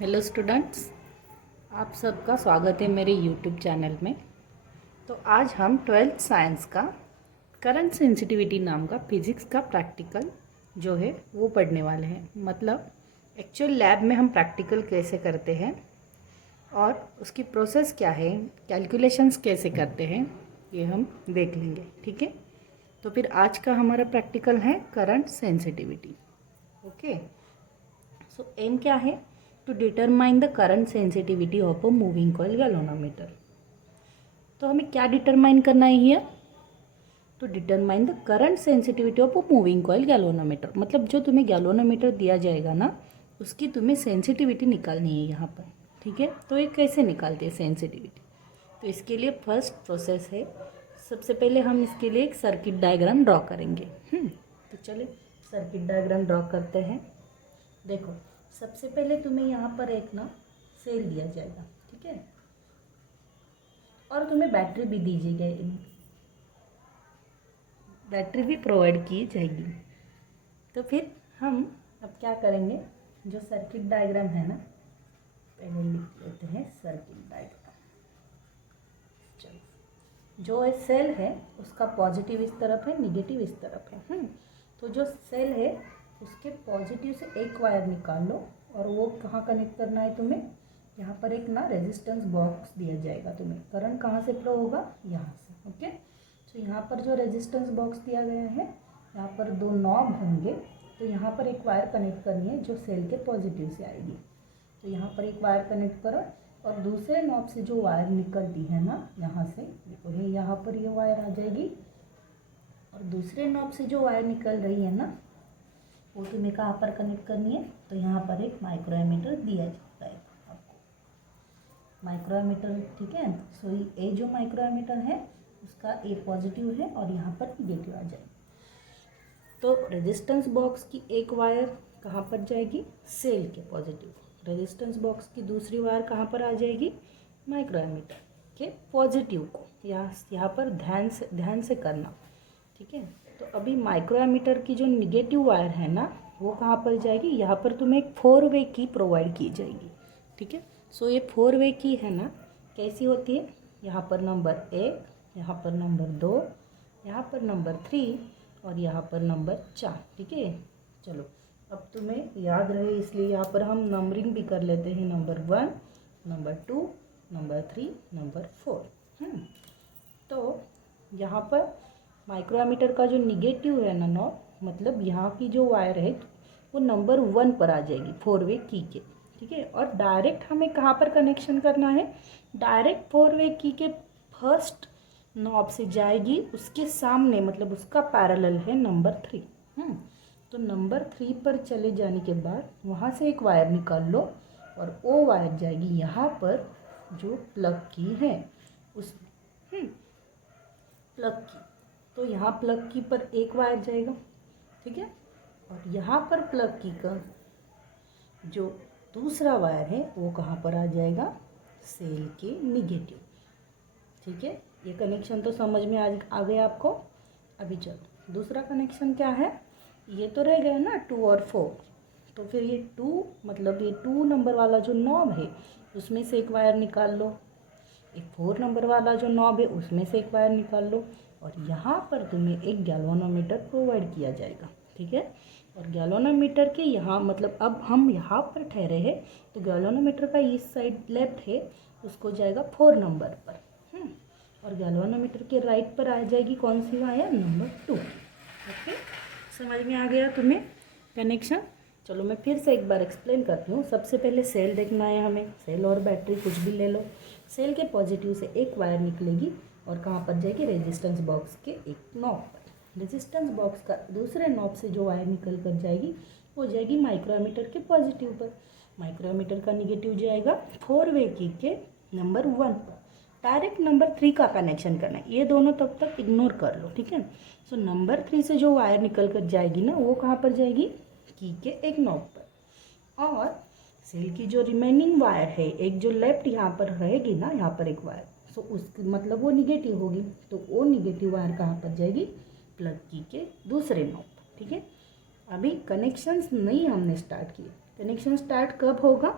Hello students, आप सबका स्वागत है मेरे यूट्यूब चैनल में। तो आज हम ट्वेल्थ साइंस का करंट सेंसिटिविटी नाम का फिज़िक्स का प्रैक्टिकल जो है वो पढ़ने वाले हैं। मतलब एक्चुअल लैब में हम प्रैक्टिकल कैसे करते हैं और उसकी प्रोसेस क्या है, कैलकुलेशंस कैसे करते हैं, ये हम देख लेंगे। ठीक है, तो फिर आज का हमारा प्रैक्टिकल है current sensitivity. Okay, so aim क्या है? To determine the current sensitivity of a moving coil galvanometer. तो हमें क्या डिटरमाइन करना है here? To determine the current sensitivity of a moving coil galvanometer. मतलब जो तुम्हें गैल्वेनोमीटर दिया जाएगा ना, उसकी तुम्हें सेंसिटिविटी निकालनी है यहाँ पर। ठीक है, तो ये कैसे निकालते हैं सेंसिटिविटी? तो इसके लिए फर्स्ट प्रोसेस है, सबसे पहले हम इसके लिए एक सर्किट डायग्राम ड्रॉ करेंगे। तो चलिए सर्किट डायग्राम ड्रॉ करते हैं। देखो, सबसे पहले तुम्हें यहाँ पर एक ना सेल दिया जाएगा, ठीक है, और तुम्हें बैटरी भी दी जाएगी, बैटरी भी प्रोवाइड की जाएगी। तो फिर हम अब क्या करेंगे, जो सर्किट डायग्राम है ना, पहले लिख लेते हैं सर्किट डायग्राम। चलो, जो सेल है उसका पॉजिटिव इस तरफ है, निगेटिव इस तरफ है। तो जो सेल है उसके पॉजिटिव से एक वायर निकाल लो और वो कहाँ कनेक्ट करना है तुम्हें? यहाँ पर एक ना रेजिस्टेंस बॉक्स दिया जाएगा तुम्हें। करंट कहाँ से फ्लो होगा? यहाँ से। ओके, तो यहाँ पर जो रेजिस्टेंस बॉक्स दिया गया है, यहाँ पर दो नॉब होंगे। तो यहाँ पर एक वायर कनेक्ट करनी है जो सेल के पॉजिटिव से आएगी। तो यहाँ पर एक वायर कनेक्ट करो और दूसरे नॉब से जो वायर निकलती है ना, यहाँ से देखो, ये यहाँ पर ये वायर आ जाएगी और दूसरे नॉब से जो वायर निकल रही है ना, वो तुम्हें कहाँ पर कनेक्ट करनी है? तो यहाँ पर एक माइक्रोमीटर दिया जाता है आपको, माइक्रोमीटर। ठीक है, सो ये जो माइक्रोमीटर है उसका ए पॉजिटिव है और यहाँ पर निगेटिव आ जाएगी। तो रेजिस्टेंस बॉक्स की एक वायर कहाँ पर जाएगी? सेल के पॉजिटिव। रेजिस्टेंस बॉक्स की दूसरी वायर कहाँ पर आ जाएगी? माइक्रोमीटर के पॉजिटिव को। यहाँ पर ध्यान से करना। ठीक है, तो अभी माइक्रोमीटर की जो निगेटिव वायर है ना, वो कहाँ पर जाएगी? यहाँ पर तुम्हें एक 4 वे की प्रोवाइड की जाएगी। ठीक है, सो ये 4 वे की है ना, कैसी होती है? यहाँ पर नंबर 1, यहाँ पर नंबर 2, यहाँ पर नंबर 3 और यहाँ पर नंबर 4। ठीक है, चलो अब तुम्हें याद रहे इसलिए यहाँ पर हम नंबरिंग भी कर लेते हैं। Number 1, number 2, number 3, number 4। तो यहाँ पर माइक्रोमीटर का जो निगेटिव है ना नॉब, मतलब यहाँ की जो वायर है वो नंबर 1 पर आ जाएगी 4 वे की के। ठीक है, और डायरेक्ट हमें कहाँ पर कनेक्शन करना है? डायरेक्ट 4 वे की के फर्स्ट नॉब से जाएगी, उसके सामने, मतलब उसका पैरेलल है नंबर 3। तो नंबर 3 पर चले जाने के बाद वहाँ से एक वायर निकाल लो और वो वायर जाएगी यहाँ पर जो प्लग की है उस प्लग की। तो यहाँ प्लग की पर एक वायर जाएगा। ठीक है, और यहाँ पर प्लग की का जो दूसरा वायर है वो कहाँ पर आ जाएगा? सेल के निगेटिव। ठीक है, ये कनेक्शन तो समझ में आ गया आपको। अभी चलो दूसरा कनेक्शन क्या है? ये तो रह गया ना 2 और 4। तो फिर ये 2, मतलब ये 2 नंबर वाला जो नॉब है उसमें से एक वायर निकाल लो, एक 4 नंबर वाला जो नॉब है उसमें से एक वायर निकाल लो और यहाँ पर तुम्हें एक गैल्वेनोमीटर प्रोवाइड किया जाएगा। ठीक है, और गैल्वेनोमीटर के यहाँ, मतलब अब हम यहाँ पर ठहरे हैं, तो गैल्वेनोमीटर का इस साइड लेफ्ट है उसको जाएगा 4 नंबर पर। और गैल्वेनोमीटर के राइट पर आ जाएगी कौन सी वायर? नंबर 2। ओके, समझ में आ गया तुम्हें कनेक्शन? चलो मैं फिर से एक बार एक्सप्लेन करती हूँ। सबसे पहले सेल देखना है हमें, सेल और बैटरी कुछ भी ले लो। सेल के पॉजिटिव से एक वायर निकलेगी और कहाँ पर जाएगी? रेजिस्टेंस बॉक्स के एक नॉब पर। रेजिस्टेंस बॉक्स का दूसरे नॉब से जो वायर निकल कर जाएगी वो जाएगी माइक्रोमीटर के पॉजिटिव पर। माइक्रोमीटर का निगेटिव जाएगा 4 वे की के नंबर 1 पर। डायरेक्ट नंबर 3 का कनेक्शन करना है, ये दोनों तब तक इग्नोर कर लो। ठीक है, सो नंबर 3 से जो वायर निकल कर जाएगी ना, वो कहाँ पर जाएगी? की के एक नॉब पर। और सेल की जो रिमेनिंग वायर है, एक जो लेफ्ट यहाँ पर रहेगी ना, यहाँ पर एक वायर, सो उसकी मतलब वो निगेटिव होगी। तो वो निगेटिव वायर कहाँ पर जाएगी? प्लग की के दूसरे नॉब पर। ठीक है, अभी कनेक्शंस नहीं हमने स्टार्ट किए। कनेक्शन स्टार्ट कब होगा?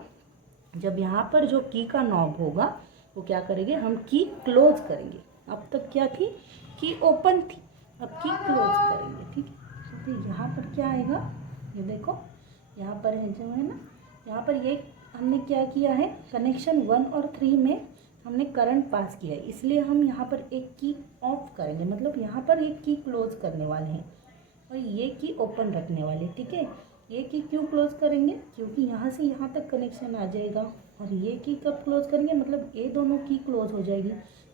जब यहाँ पर जो की का नॉब होगा वो क्या करेंगे, हम की क्लोज करेंगे। अब तक क्या थी, की ओपन थी, अब की क्लोज करेंगे, ठीक है। तो यहाँ पर क्या आएगा, ये देखो यहाँ पर है जो है ना, यहाँ पर ये हमने क्या किया है, कनेक्शन 1 और 3 में हमने करंट पास किया है, इसलिए हम यहाँ पर एक की ऑफ करेंगे, मतलब यहाँ पर एक की क्लोज करने वाले हैं और ये की ओपन रखने वाले, ठीक है। ये की क्यों क्लोज करेंगे, क्योंकि यहाँ से यहाँ तक कनेक्शन आ जाएगा, और ये की कब क्लोज करेंगे, मतलब ये दोनों की क्लोज हो जाएगी,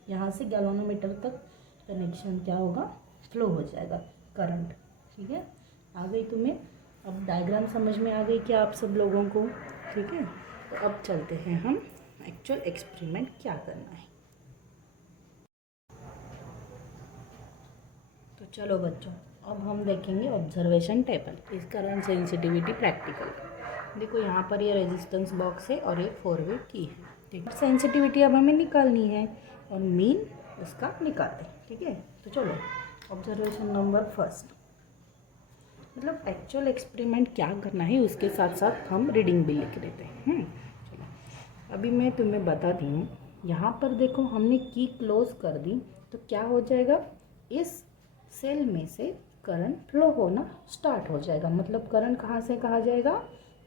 यहाँ से गैल्वेनोमीटर तक कनेक्शन क्या होगा, फ्लो हो जाएगा करंट, ठीक है। आ गई तुम्हें अब डायग्राम समझ में आ गई क्या आप सब लोगों को, ठीक है। तो अब चलते हैं हम एक्चुअल एक्सपेरिमेंट क्या करना है। तो चलो बच्चों, अब हम देखेंगे ऑब्जर्वेशन टेबल, इस करंट सेंसिटिविटी प्रैक्टिकल। देखो यहाँ पर ये रेजिस्टेंस बॉक्स है और ये 4 वे की है, ठीक है। सेंसिटिविटी अब हमें निकालनी है और मीन उसका निकालते हैं, ठीक है। तो चलो ऑब्जर्वेशन नंबर फर्स्ट, मतलब एक्चुअल एक्सपेरिमेंट क्या करना है उसके साथ साथ हम रीडिंग भी लिख देते हैं। चलो अभी मैं तुम्हें बता दूँ, यहाँ पर देखो हमने की क्लोज कर दी तो क्या हो जाएगा, इस सेल में से करंट फ्लो होना स्टार्ट हो जाएगा। मतलब करंट कहाँ से कहाँ जाएगा,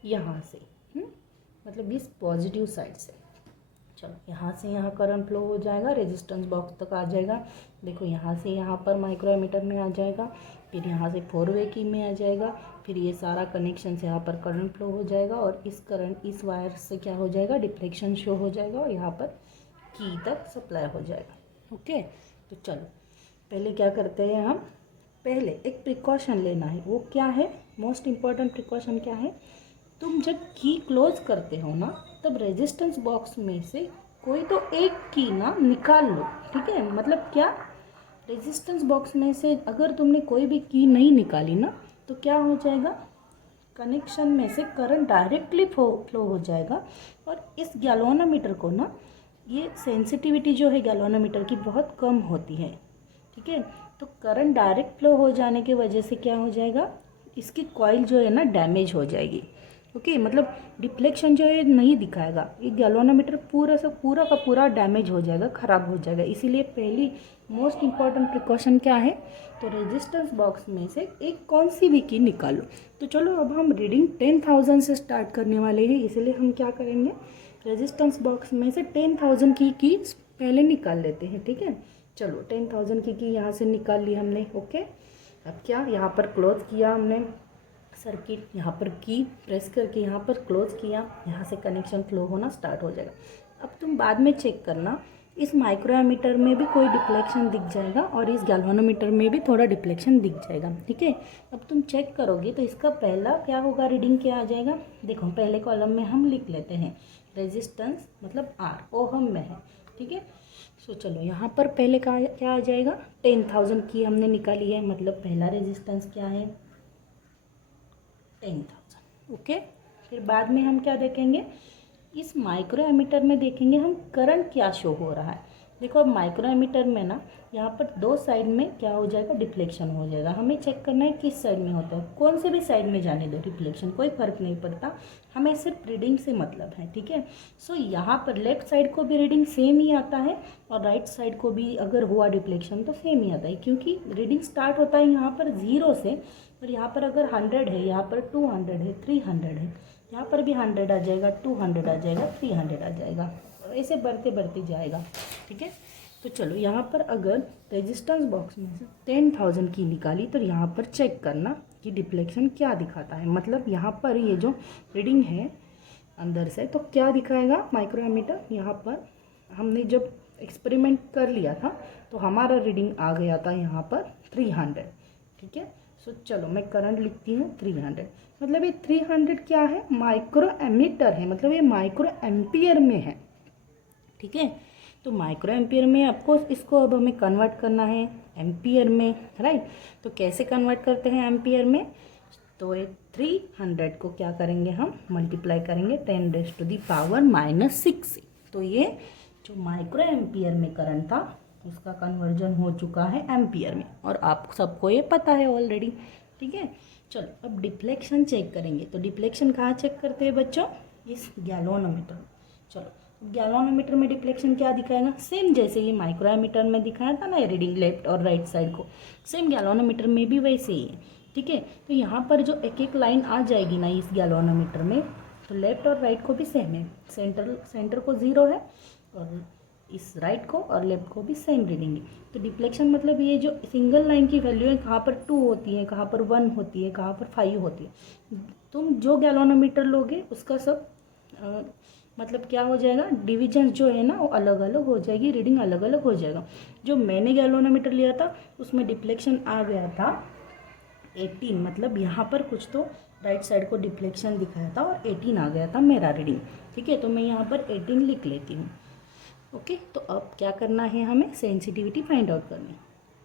यहाँ से, मतलब इस पॉजिटिव साइड से। चलो यहाँ से यहाँ करंट फ्लो हो जाएगा, रेजिस्टेंस बॉक्स तक आ जाएगा। देखो यहाँ से यहाँ पर माइक्रोमीटर में आ जाएगा, फिर यहाँ से 4 वे की में आ जाएगा, फिर ये सारा कनेक्शन से यहाँ पर करंट फ्लो हो जाएगा और इस करंट इस वायर से क्या हो जाएगा, डिफ्लेक्शन शो हो जाएगा और यहाँ पर की तक सप्लाई हो जाएगा। ओके, तो चलो पहले क्या करते हैं हम, पहले एक प्रिकॉशन लेना है। वो क्या है, मोस्ट इम्पॉर्टेंट प्रिकॉशन क्या है, तुम जब की क्लोज करते हो ना तब रेजिस्टेंस बॉक्स में से कोई तो एक की ना निकाल लो, ठीक है। मतलब क्या, रेजिस्टेंस बॉक्स में से अगर तुमने कोई भी की नहीं निकाली ना तो क्या हो जाएगा, कनेक्शन में से करंट डायरेक्टली फ्लो हो जाएगा और इस गैल्वेनोमीटर को ना, ये सेंसिटिविटी जो है गैल्वेनोमीटर की बहुत कम होती है, ठीक है। तो करंट डायरेक्ट फ्लो हो जाने की वजह से क्या हो जाएगा, इसकी कॉइल जो है ना डैमेज हो जाएगी। ओके, मतलब डिफ्लेक्शन जो है नहीं दिखाएगा, ये गैल्वेनोमीटर पूरा का पूरा डैमेज हो जाएगा, ख़राब हो जाएगा। इसीलिए पहली मोस्ट इम्पॉर्टेंट प्रिकॉशन क्या है, तो रेजिस्टेंस बॉक्स में से एक कौन सी भी की निकालो। तो चलो अब हम रीडिंग 10,000 से स्टार्ट करने वाले हैं, इसलिए हम क्या करेंगे, रेजिस्टेंस बॉक्स में से 10,000 की पहले निकाल लेते हैं, ठीक है। चलो 10,000 की यहाँ से निकाल ली हमने। ओके, अब क्या, यहाँ पर क्लोज किया हमने सर्किट, यहाँ पर की प्रेस करके यहाँ पर क्लोज किया, यहाँ से कनेक्शन फ्लो होना स्टार्ट हो जाएगा। अब तुम बाद में चेक करना, इस माइक्रोमीटर में भी कोई डिफ्लेक्शन दिख जाएगा और इस गैल्वेनोमीटर में भी थोड़ा डिफ्लेक्शन दिख जाएगा, ठीक है। अब तुम चेक करोगे तो इसका पहला क्या होगा, रीडिंग क्या आ जाएगा। देखो पहले कॉलम में हम लिख लेते हैं रेजिस्टेंस, मतलब आर ओहम में है, ठीक है। सो चलो यहाँ पर पहले क्या आ जाएगा, 10,000 की हमने निकाली है, मतलब पहला रेजिस्टेंस क्या है, 10,000। ओके, फिर बाद में हम क्या देखेंगे, इस माइक्रोमीटर में देखेंगे हम करंट क्या शो हो रहा है। देखो अब माइक्रोमीटर में ना यहाँ पर दो साइड में क्या हो जाएगा, डिफ्लेक्शन हो जाएगा। हमें चेक करना है किस साइड में होता है, कौन से भी साइड में जाने दो डिफ्लेक्शन, कोई फर्क नहीं पड़ता, हमें सिर्फ रीडिंग से मतलब है, ठीक है। सो यहाँ पर लेफ्ट साइड को भी रीडिंग सेम ही आता है और राइट साइड को भी अगर हुआ डिफ्लेक्शन तो सेम ही आता है, क्योंकि रीडिंग स्टार्ट होता है यहाँ पर 0 से, और यहाँ पर अगर 100 है, यहाँ पर 200 है, 300 है, यहाँ पर भी 100 आ जाएगा, 200 आ जाएगा, 300 आ जाएगा, ऐसे बढ़ते बढ़ते जाएगा, ठीक है। तो चलो यहाँ पर अगर रेजिस्टेंस बॉक्स में से 10,000 की निकाली तो यहाँ पर चेक करना कि डिफ्लेक्शन क्या दिखाता है। मतलब यहाँ पर ये जो रीडिंग है अंदर से तो क्या दिखाएगा माइक्रोमीटर, यहाँ पर हमने जब एक्सपेरिमेंट कर लिया था तो हमारा रीडिंग आ गया था यहाँ पर 300, ठीक है। सो चलो मैं करंट लिखती हूँ 300, मतलब ये 300 क्या है, माइक्रो एमीटर है, मतलब ये माइक्रो एम्पियर में है, ठीक है। तो माइक्रो एम्पियर में आपको इसको अब हमें कन्वर्ट करना है एम्पियर में, राइट। तो कैसे कन्वर्ट करते हैं एम्पियर में, तो ये 300 को क्या करेंगे हम, मल्टीप्लाई करेंगे 10⁻⁻⁶ से। तो ये जो माइक्रो एम्पियर में करंट था उसका कन्वर्जन हो चुका है एम्पियर में, और आप सबको ये पता है ऑलरेडी, ठीक है। चलो अब डिफ्लेक्शन चेक करेंगे। तो डिफ्लेक्शन कहाँ चेक करते हैं बच्चों, इस गैल्वेनोमीटर। चलो गैल्वानोमीटर में डिफ्लेक्शन क्या दिखाएगा, सेम जैसे ये माइक्रोमीटर में दिखाया था ना रीडिंग लेफ्ट और राइट साइड को, सेम गैल्वानोमीटर में भी वैसे ही है। ठीक है, तो यहाँ पर जो एक एक लाइन आ जाएगी ना इस गैल्वानोमीटर में, तो लेफ्ट और राइट को भी सेम है, सेंटर को 0 है और इस राइट को और लेफ्ट को भी सेम रीडिंग है। तो डिफ्लेक्शन मतलब ये जो सिंगल लाइन की वैल्यू है, कहाँ पर 2 होती है, कहाँ पर 1 होती है, कहाँ पर 5 होती है, तुम जो गैल्वानोमीटर लोगे उसका सब मतलब क्या हो जाएगा, डिविजन जो है ना वो अलग अलग हो जाएगी, रीडिंग अलग अलग हो जाएगा। जो मैंने गैल्वानोमीटर लिया था उसमें डिफ्लेक्शन आ गया था 18, मतलब यहाँ पर कुछ तो राइट साइड को डिफ्लेक्शन दिखाया था और 18 आ गया था मेरा रीडिंग। ठीक है, तो मैं यहाँ पर 18 लिख लेती हूँ। ओके, तो अब क्या करना है, हमें सेंसिटिविटी फाइंड आउट करनी है।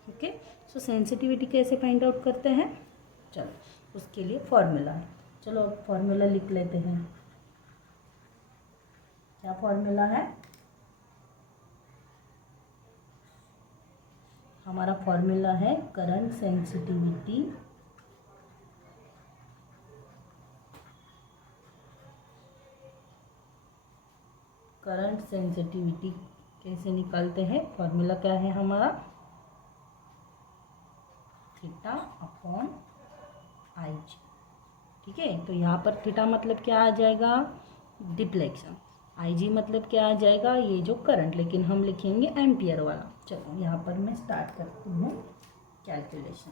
ओके, सो सेंसिटिविटी कैसे फाइंड आउट करते हैं, चलो उसके लिए फॉर्मूला है। चलो अब फॉर्मूला लिख लेते हैं। क्या फॉर्मूला है, हमारा फॉर्मूला है करंट सेंसिटिविटी कैसे निकालते हैं, फॉर्मूला क्या है हमारा, थीटा अपॉन आई जी। ठीक है, तो यहाँ पर थीटा मतलब क्या आ जाएगा, डिफ्लेक्शन, आई जी मतलब क्या आ जाएगा, ये जो करंट, लेकिन हम लिखेंगे एम्पियर वाला। चलो यहाँ पर मैं स्टार्ट करती हूँ कैलकुलेशन।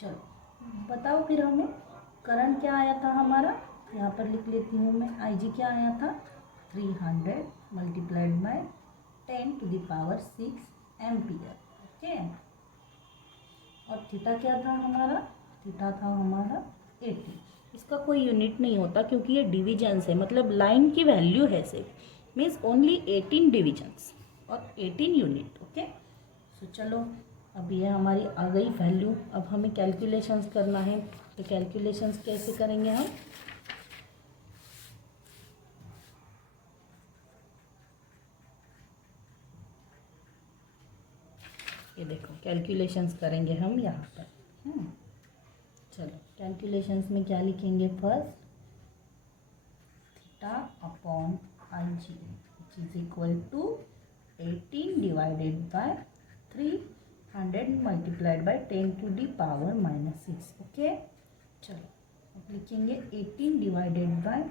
चलो बताओ फिर हमें करंट क्या आया था हमारा, यहाँ पर लिख लेती हूँ मैं, आई जी क्या आया था 300 मल्टीप्लाइड बाय 10⁶ एम्पियर। ओके, और थीटा क्या था हमारा, थीटा था हमारा 80। इसका कोई यूनिट नहीं होता क्योंकि ये डिविजन्स है, मतलब लाइन की वैल्यू है सिर्फ, मीन्स ओनली 18 डिविजन्स और 18 यूनिट। ओके, सो चलो अब ये हमारी आ गई वैल्यू। अब हमें कैलकुलेशंस करना है, तो कैलकुलेशंस कैसे करेंगे हम, ये देखो कैलकुलेशंस करेंगे हम यहाँ पर। चलो कैलकुलेशंस में क्या लिखेंगे, first theta upon I G which is equal to 18 divided by 300 multiplied by 10⁻⁻⁶। Okay, चलो अब लिखेंगे 18 डिवाइडेड बाय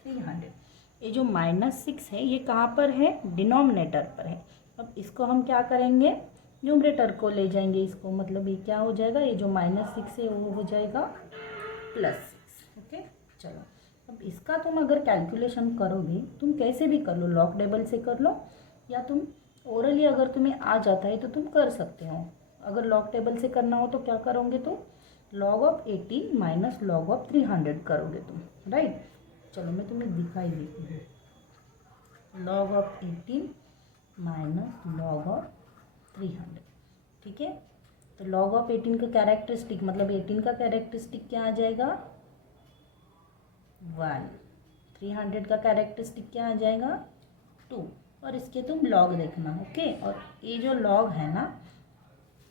300। ये जो -6 है ये कहाँ पर है, डिनोमिनेटर पर है। अब इसको हम क्या करेंगे, न्यूमरेटर को ले जाएंगे इसको, मतलब ये क्या हो जाएगा, ये जो -6 है वो हो जाएगा +6। ओके, चलो अब इसका तुम अगर कैलकुलेशन करोगे, तुम कैसे भी कर लो, लॉग टेबल से कर लो या तुम ओरली अगर तुम्हें आ जाता है तो तुम कर सकते हो। अगर लॉग टेबल से करना हो तो क्या करोगे तुम, log of 18 minus log of 300 करोगे तुम, राइट। चलो मैं तुम्हें दिखाई देती हूँ, log of 18 minus log of 300। ठीक है, तो log ऑफ 18 का कैरेक्टरिस्टिक, मतलब 18 का कैरेक्टरिस्टिक क्या आ जाएगा 1, 300 का कैरेक्टरिस्टिक क्या आ जाएगा 2, और इसके तुम log देखना। ओके, और ये जो log है ना,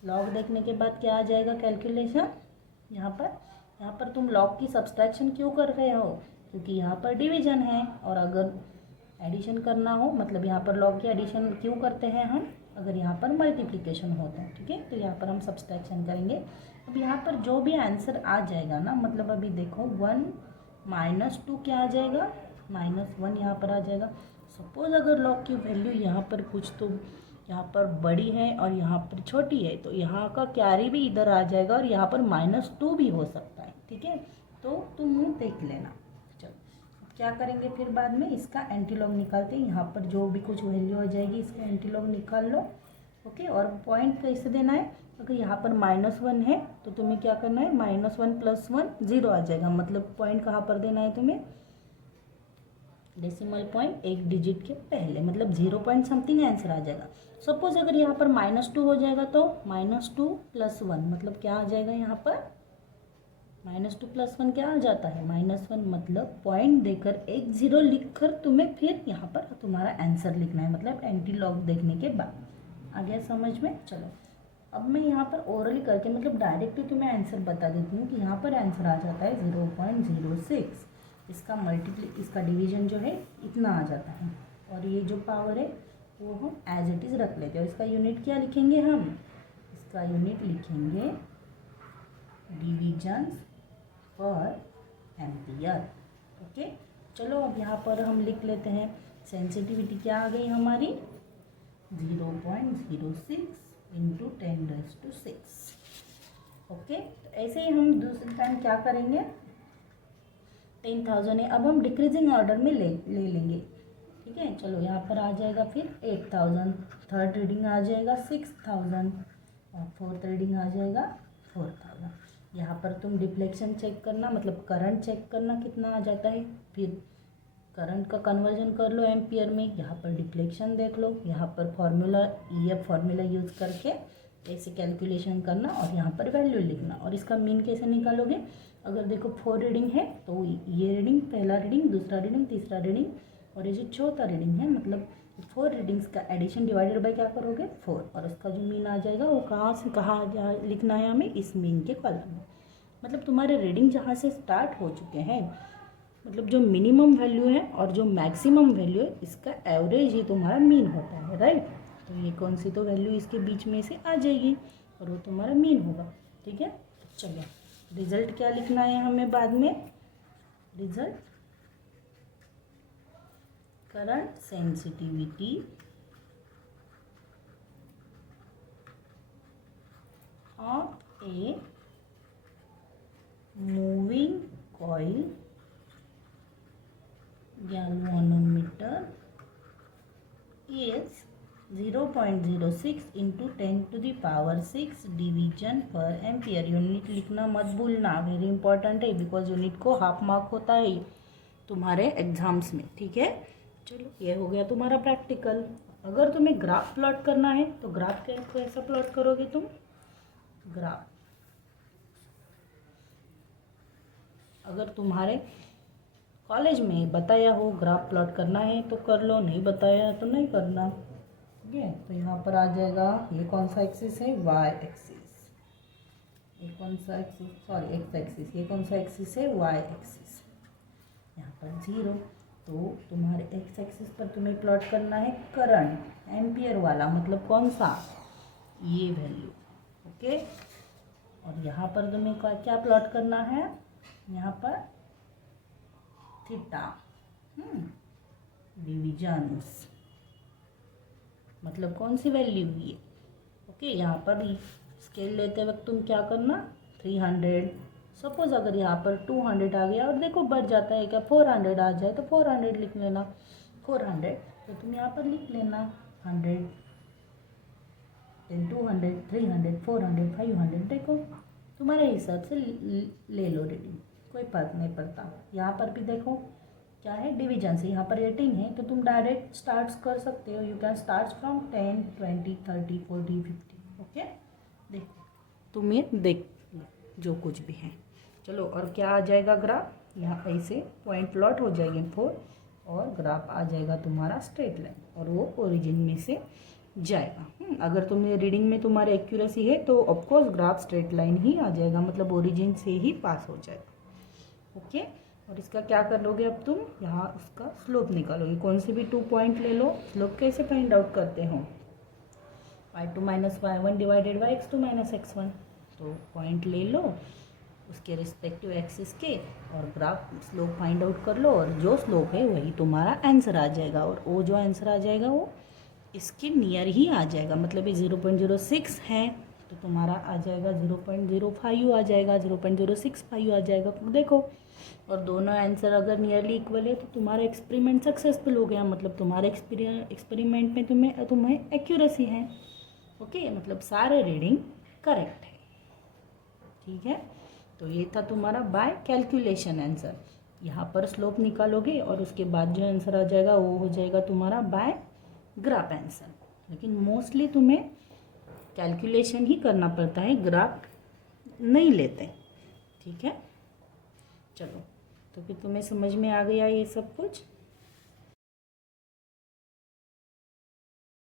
log देखने के बाद क्या आ जाएगा कैलकुलेशन, यहाँ पर तुम log की सब्सट्रैक्शन क्यों कर रहे हो, क्योंकि यहाँ पर डिवीजन है, और अगर एडिशन करना हो, मतलब यहाँ पर log की एडिशन क्यों करते हैं हम, अगर यहाँ पर मल्टीप्लिकेशन होता है। ठीक है, तो यहाँ पर हम सब्सट्रैक्शन करेंगे। अब यहाँ पर जो भी आंसर आ जाएगा ना, मतलब अभी देखो 1 -2 क्या आ जाएगा, -1 यहाँ पर आ जाएगा। सपोज अगर log की वैल्यू यहाँ पर कुछ तो यहाँ पर बड़ी है और यहाँ पर छोटी है, तो यहाँ का कैरी भी इधर आ जाएगा और यहाँ पर -2 भी हो सकता है। ठीक है, तो तुम देख लेना। चलो क्या करेंगे फिर बाद में, इसका एंटीलॉग निकालते हैं, यहाँ पर जो भी कुछ वैल्यू आ जाएगी इसका एंटीलॉग निकाल लो। ओके, और पॉइंट कैसे देना है, अगर यहाँ पर -1 है तो तुम्हें क्या करना है, -1 + 1 0 आ जाएगा, मतलब पॉइंट कहाँ पर देना है तुम्हें, डेसिमल पॉइंट एक डिजिट के पहले, मतलब 0 पॉइंट समथिंग आंसर आ जाएगा। सपोज अगर यहाँ पर -2 हो जाएगा तो -2 + 1 मतलब क्या आ जाएगा, यहाँ पर -2 + 1 क्या आ जाता है -1, मतलब पॉइंट देकर एक 0 लिखकर तुम्हें फिर यहाँ पर तुम्हारा आंसर लिखना है, मतलब एंटी लॉग देखने के बाद। आ गया समझ में। चलो अब मैं यहाँ पर ओरली करके मतलब डायरेक्टली तुम्हें आंसर बता देती हूँ कि यहाँ पर आंसर आ जाता है 0.06। इसका डिवीजन जो है इतना आ जाता है, और ये जो पावर है वो हम एज इट इज़ रख लेते हैं। और इसका यूनिट क्या लिखेंगे हम? इसका यूनिट लिखेंगे डिवीजन पर एम्पियर। ओके, चलो अब यहाँ पर हम लिख लेते हैं सेंसिटिविटी क्या आ गई हमारी 0.06 इंटू 10⁻⁶। ओके, तो ऐसे ही हम दूसरे टाइम क्या करेंगे, 10,000 है, अब हम डिक्रीजिंग ऑर्डर में ले लेंगे। ठीक है, चलो यहाँ पर आ जाएगा फिर 8,000, थर्ड रीडिंग आ जाएगा 6,000 और फोर्थ रीडिंग आ जाएगा 4,000। यहाँ पर तुम डिफ्लेक्शन चेक करना, मतलब करंट चेक करना कितना आ जाता है, फिर करंट का कन्वर्जन कर लो एम्पियर में, यहाँ पर डिफ्लेक्शन देख लो, यहाँ पर फॉर्मूला EF फॉर्मूला यूज़ करके ऐसे कैलकुलेशन करना और यहाँ पर वैल्यू लिखना। और इसका मीन कैसे निकालोगे, अगर देखो 4 रीडिंग है तो ये रीडिंग, पहला रीडिंग, दूसरा रीडिंग, तीसरा रीडिंग और ये जो चौथा रीडिंग है, मतलब 4 रीडिंग्स का एडिशन डिवाइडेड बाय क्या करोगे 4, और उसका जो मीन आ जाएगा वो कहाँ से कहाँ लिखना है हमें, इस मीन के कॉलम में। मतलब तुम्हारे रीडिंग जहाँ से स्टार्ट हो चुके हैं, मतलब जो मिनिमम वैल्यू है और जो मैक्सिमम वैल्यू है, इसका एवरेज ही तुम्हारा मीन होता है, राइट। तो ये कौन सी तो वैल्यू इसके बीच में से आ जाएगी और वो तुम्हारा मीन होगा। ठीक है, चलो रिजल्ट क्या लिखना है हमें बाद में, result current sensitivity of a moving coil galvanometer is 0.06 into 10⁻⁶ division पर एम्पियर। यूनिट लिखना मत भूलना, वेरी इंपॉर्टेंट है, बिकॉज यूनिट को हाफ मार्क होता है तुम्हारे एग्जाम्स में। ठीक है, चलो ये हो गया तुम्हारा प्रैक्टिकल। अगर तुम्हें ग्राफ प्लॉट करना है तो ग्राफ कैसा प्लॉट करोगे तुम, ग्राफ अगर तुम्हारे कॉलेज में बताया हो ग्राफ प्लॉट करना है तो कर लो, नहीं बताया है तो नहीं करना। ठीक है, तो यहाँ पर आ जाएगा, ये कौन सा एक्सिस है, वाई एक्सिस, ये कौन सा एक्सिस, सॉरी एक्स एक्सिस, ये कौन सा एक्सिस है, वाई एक्सिस, यहाँ पर 0। तो तुम्हारे एक्स एक्सिस पर तुम्हें प्लॉट करना है करंट एम्पियर वाला, मतलब कौन सा, ये वैल्यू। ओके, और यहाँ पर तुम्हें क्या प्लॉट करना है, यहाँ पर थीटा डिविजन्स, मतलब कौन सी वैल्यू हुई है। ओके, यहाँ पर स्केल लेते वक्त तुम क्या करना, 300, सपोज अगर यहाँ पर 200 आ गया और देखो बढ़ जाता है क्या, 400 आ जाए तो 400 लिख लेना, 400 तो तुम यहाँ पर लिख लेना 100, then 200, 300, 400, 500, देखो तुम्हारे हिसाब से ले लो रीडिंग, कोई फर्क नहीं पड़ता। यहाँ पर भी देखो क्या है, डिवीजन से, यहाँ पर 18 है तो तुम डायरेक्ट स्टार्ट कर सकते हो, you can start from 10, 20, 30, 40, 50। Okay, देखो तुम्हें देख जो कुछ भी है। चलो, और क्या आ जाएगा ग्राफ, यहाँ ऐसे पॉइंट प्लॉट हो जाएंगे 4 और ग्राफ आ जाएगा तुम्हारा स्ट्रेट लाइन, और वो ओरिजिन में से जाएगा। अगर तुम्हें रीडिंग में तुम्हारी एक्यूरेसी है तो ऑफकोर्स ग्राफ स्ट्रेट लाइन ही आ जाएगा, मतलब ओरिजिन से ही पास हो जाएगा। ओके, और इसका क्या कर लोगे अब तुम, यहाँ उसका स्लोप निकालोगे, कौन से भी 2 पॉइंट ले लो। स्लोप कैसे फाइंड आउट करते हो, y2 - y1 divided by x2 - x1। तो पॉइंट ले लो उसके रिस्पेक्टिव एक्सिस के और ग्राफ स्लोप फाइंड आउट कर लो, और जो स्लोप है वही तुम्हारा आंसर आ जाएगा, और वो जो आंसर आ जाएगा वो इसके नियर ही आ जाएगा। मतलब ये 0.06 है तो तुम्हारा आ जाएगा 0.05 आ जाएगा, 0.065 आ जाएगा, देखो। और दोनों आंसर अगर नियरली इक्वल है तो तुम्हारा एक्सपेरिमेंट सक्सेसफुल हो गया, मतलब तुम्हारे एक्सपेरिमेंट में तुम्हें एक्यूरेसी है। ओके, मतलब सारे रीडिंग करेक्ट है। ठीक है, तो ये था तुम्हारा बाय कैलकुलेशन आंसर। यहाँ पर स्लोप निकालोगे और उसके बाद जो आंसर आ जाएगा वो हो जाएगा तुम्हारा बाय ग्राफ आंसर। लेकिन मोस्टली तुम्हें कैलकुलेशन ही करना पड़ता है, ग्राफ नहीं लेते। ठीक है, चलो, तो फिर तुम्हें समझ में आ गया ये सब कुछ।